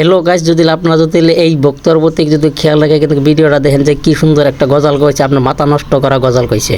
Hello guys, যদি আপনারা যদি এই বক্তব্যের প্রতি যদি খেয়াল রাখে কিন্তু ভিডিওটা দেখেন যে কি সুন্দর একটা গজাল কইছে, আপনার মাথা নষ্ট করা গজাল কইছে।